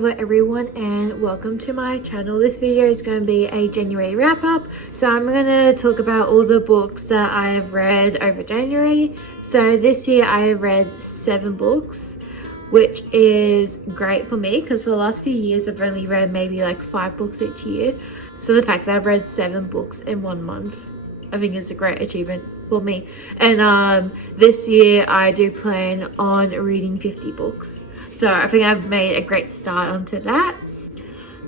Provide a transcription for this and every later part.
Hello everyone and welcome to my channel. This video is going to be a January wrap up. So I'm going to talk about all the books that I have read over January. So this year I have read 7 books, which is great for me because for the last few years I've only read maybe like 5 books each year. So the fact that I've read 7 books in 1 month, I think is a great achievement for me. And this year I do plan on reading 50 books. So I think I've made a great start onto that.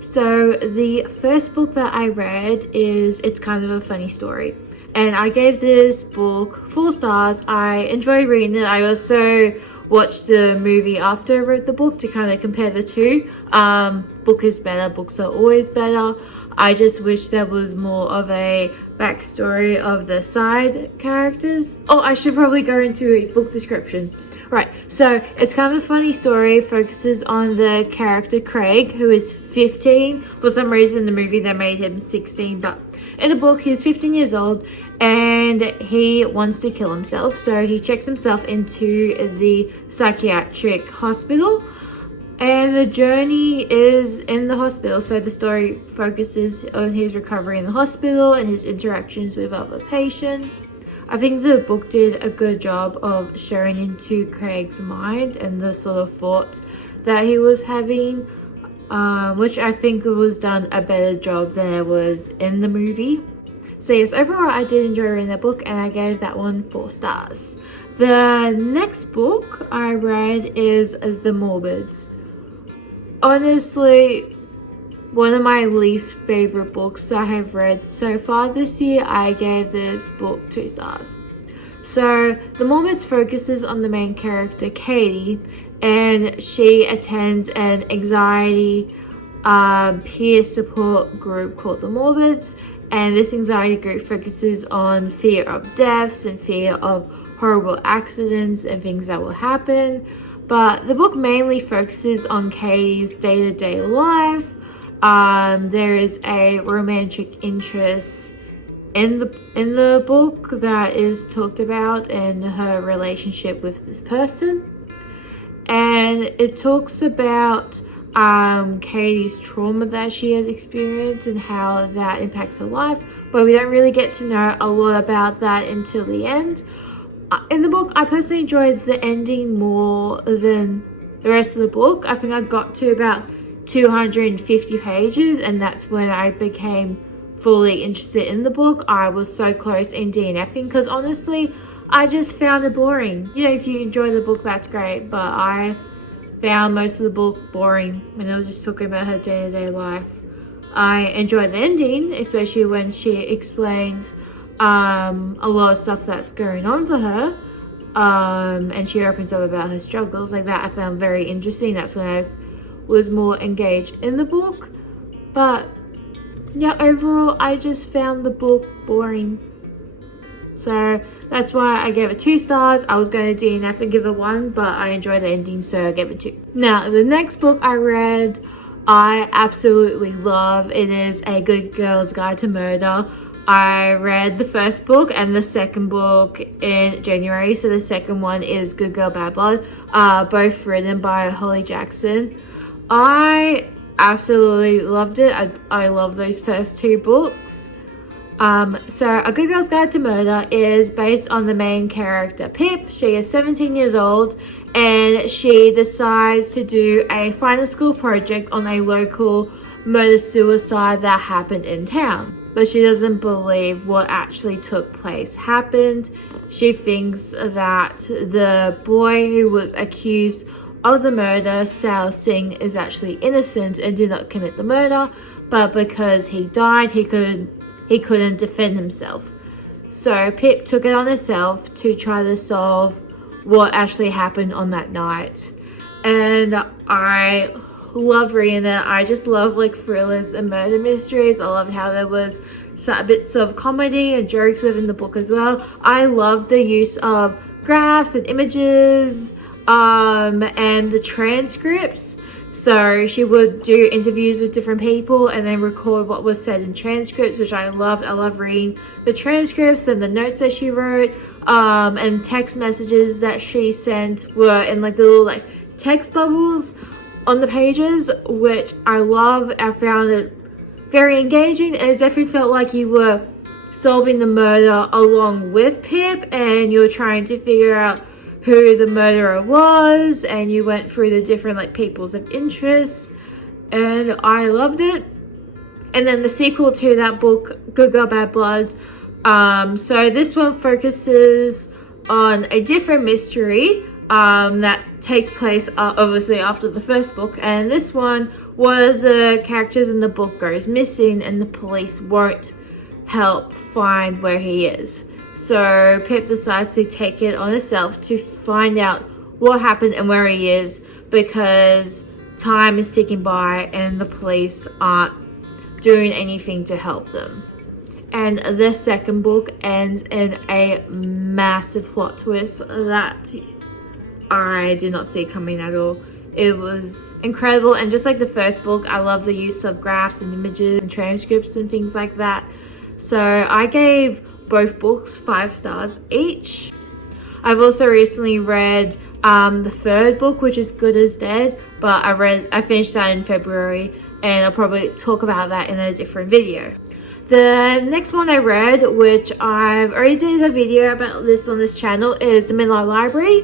So the first book that I read is It's Kind of a Funny Story. And I gave this book 4 stars. I enjoyed reading it. I also watched the movie after I read the book to kind of compare the two. Book is better. Books are always better. I just wish there was more of a backstory of the side characters. Oh, I should probably go into a book description. Right, so It's Kind of a Funny Story focuses on the character Craig, who is 15. For some reason in the movie they made him 16, but in the book he's 15 years old and he wants to kill himself. So he checks himself into the psychiatric hospital and the journey is in the hospital. So the story focuses on his recovery in the hospital and his interactions with other patients. I think the book did a good job of showing into Craig's mind and the sort of thoughts that he was having, which I think was done a better job than it was in the movie. So yes, overall I did enjoy reading that book and I gave that one 4 stars. The next book I read is The Morbids. Honestly, one of my least favorite books that I have read so far this year. I gave this book 2 stars. So The Morbids focuses on the main character Katie, and she attends an anxiety peer support group called The Morbids, and this anxiety group focuses on fear of deaths and fear of horrible accidents and things that will happen. But the book mainly focuses on Katie's day-to-day life. There is a romantic interest in the book that is talked about in her relationship with this person, and it talks about Katie's trauma that she has experienced and how that impacts her life, but we don't really get to know a lot about that until the end. In the book, I personally enjoyed the ending more than the rest of the book. I think I got to about 250 pages and that's when I became fully interested in the book. I was so close in DNFing because honestly I just found it boring. You know, if you enjoy the book that's great, but I found most of the book boring when it was just talking about her day-to-day life. I enjoyed the ending, especially when she explains a lot of stuff that's going on for her, and she opens up about her struggles like that. I found very interesting. That's when I was more engaged in the book. But yeah, overall I just found the book boring, so that's why I gave it 2 stars. I was going to DNF and give it 1, but I enjoyed the ending, so I gave it 2. Now the next book I read I absolutely love. It is A Good Girl's Guide to Murder. I read the first book and the second book in January. So the second one is Good Girl Bad Blood, both written by Holly Jackson. I absolutely loved it. I love those first 2 books. So A Good Girl's Guide to Murder is based on the main character Pip. She is 17 years old and she decides to do a final school project on a local murder-suicide that happened in town. But she doesn't believe what actually took place happened. She thinks that the boy who was accused of the murder, Sal Singh, is actually innocent and did not commit the murder, but because he died, he couldn't defend himself. So Pip took it on herself to try to solve what actually happened on that night. And I love reading it. I just love like thrillers and murder mysteries. I loved how there was some bits of comedy and jokes within the book as well. I love the use of graphs and images and the transcripts. So she would do interviews with different people and then record what was said in transcripts, which I loved. I love reading the transcripts and the notes that she wrote, and text messages that she sent were in like the little like text bubbles. on the pages, which I love. I found it very engaging, and it definitely felt like you were solving the murder along with Pip, and you were trying to figure out who the murderer was, and you went through the different like peoples of interest, and I loved it. And then the sequel to that book, Good Girl Bad Blood, so this one focuses on a different mystery that takes place obviously after the first book, and this one of the characters in the book goes missing and the police won't help find where he is. So Pip decides to take it on herself to find out what happened and where he is, because time is ticking by and the police aren't doing anything to help them. And the second book ends in a massive plot twist that I did not see coming at all. It was incredible, and just like the first book, I love the use of graphs and images and transcripts and things like that. So I gave both books 5 stars each. I've also recently read the third book, which is Good as Dead, but I finished that in February, and I'll probably talk about that in a different video. The next one I read, which I've already did a video about this on this channel, is The Midnight Library.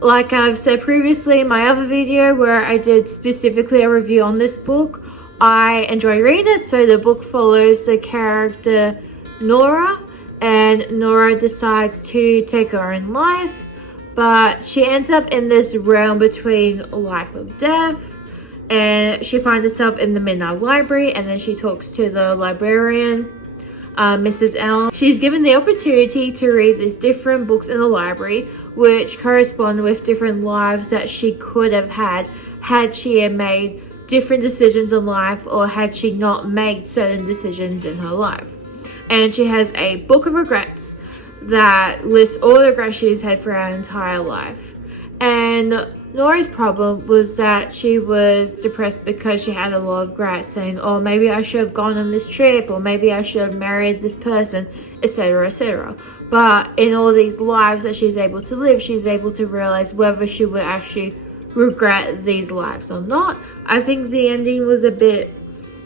Like I've said previously in my other video where I did specifically a review on this book, I enjoy reading it. So the book follows the character Nora, and Nora decides to take her own life, but she ends up in this realm between life and death, and she finds herself in the Midnight Library, and then she talks to the librarian, Mrs. L. She's given the opportunity to read these different books in the library, which correspond with different lives that she could have had she had made different decisions in life, or had she not made certain decisions in her life. And she has a book of regrets that lists all the regrets she's had for her entire life. And Nora's problem was that she was depressed because she had a lot of regrets, saying, oh, maybe I should have gone on this trip, or maybe I should have married this person, etc., etc. But in all these lives that she's able to live, she's able to realize whether she would actually regret these lives or not. I think the ending was a bit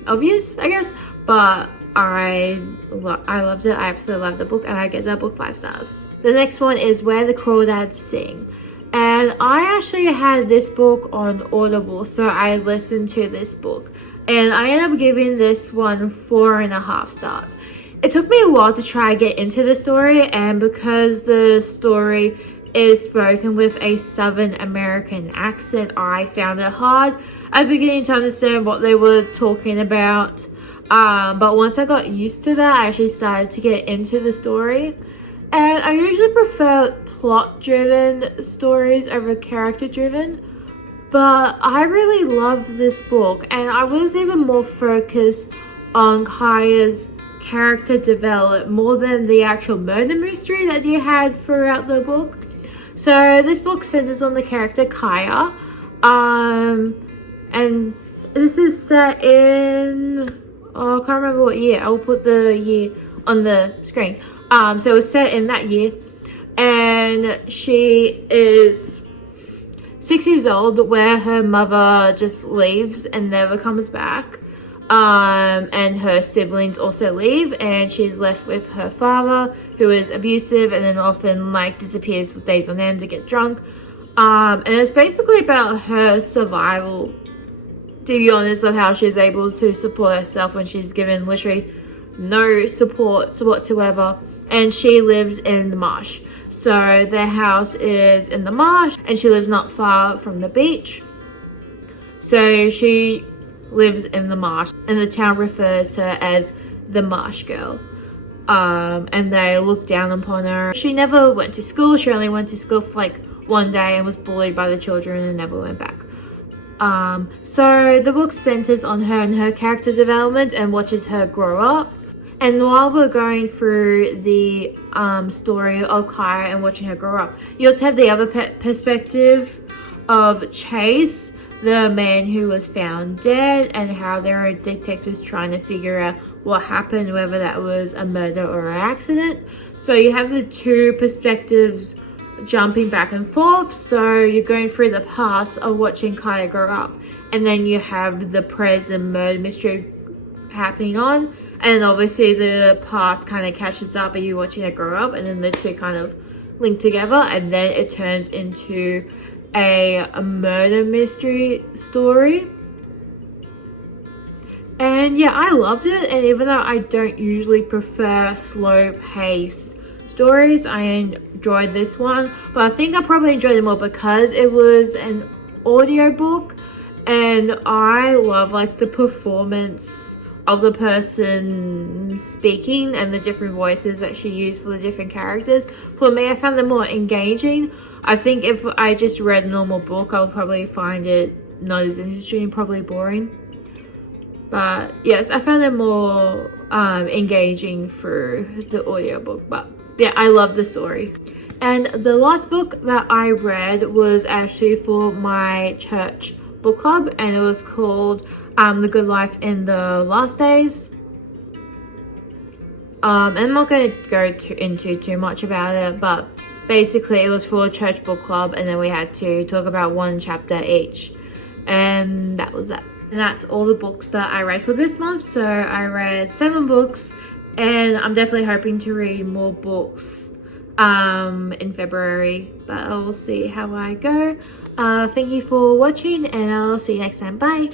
obvious, I guess, but I loved it. I absolutely loved the book, and I get that book 5 stars. The next one is Where the Crawdads Sing, and I actually had this book on Audible, so I listened to this book, and I ended up giving this one 4.5 stars. It took me a while to try to get into the story, and because the story is spoken with a Southern American accent, I found it hard at the beginning to understand what they were talking about. But once I got used to that, I actually started to get into the story. And I usually prefer plot-driven stories over character-driven, but I really loved this book, and I was even more focused on Kaya's character development more than the actual murder mystery that you had throughout the book. So this book centers on the character Kaya, and this is set in, I can't remember what year. I'll put the year on the screen. So it's set in that year, and she is 6 years old, where her mother just leaves and never comes back. And her siblings also leave, and she's left with her father, who is abusive and then often like disappears for days on end to get drunk. And it's basically about her survival, to be honest, of how she's able to support herself when she's given literally no support whatsoever. And she lives in the marsh. So their house is in the marsh, and she lives not far from the beach. So she lives in the marsh, and the town refers to her as the Marsh Girl. And they look down upon her. She never went to school. She only went to school for like one day and was bullied by the children and never went back. So the book centers on her and her character development and watches her grow up. And while we're going through the story of Kaya and watching her grow up, you also have the other perspective of Chase, the man who was found dead, and how there are detectives trying to figure out what happened, whether that was a murder or an accident. So you have the two perspectives jumping back and forth. So you're going through the past of watching Kaale grow up, and then you have the present murder mystery happening on, and obviously the past kind of catches up and you're watching it grow up, and then the two kind of link together, and then it turns into a murder mystery story. And yeah, I loved it. And even though I don't usually prefer slow paced stories, I enjoyed this one. But I think I probably enjoyed it more because it was an audiobook, and I love like the performance of the person speaking and the different voices that she used for the different characters. For me, I found them more engaging. I think if I just read a normal book, I'll probably find it not as interesting and probably boring. But yes, I found it more engaging through the audiobook. But yeah, I love the story. And the last book that I read was actually for my church book club, and it was called The Good Life in the Last Days. And I'm not going to go into too much about it, but basically it was for a church book club, and then we had to talk about one chapter each, and that was that. And that's all the books that I read for this month. So I read 7 books, and I'm definitely hoping to read more books in February, but I'll see how I go. Thank you for watching, and I'll see you next time. Bye.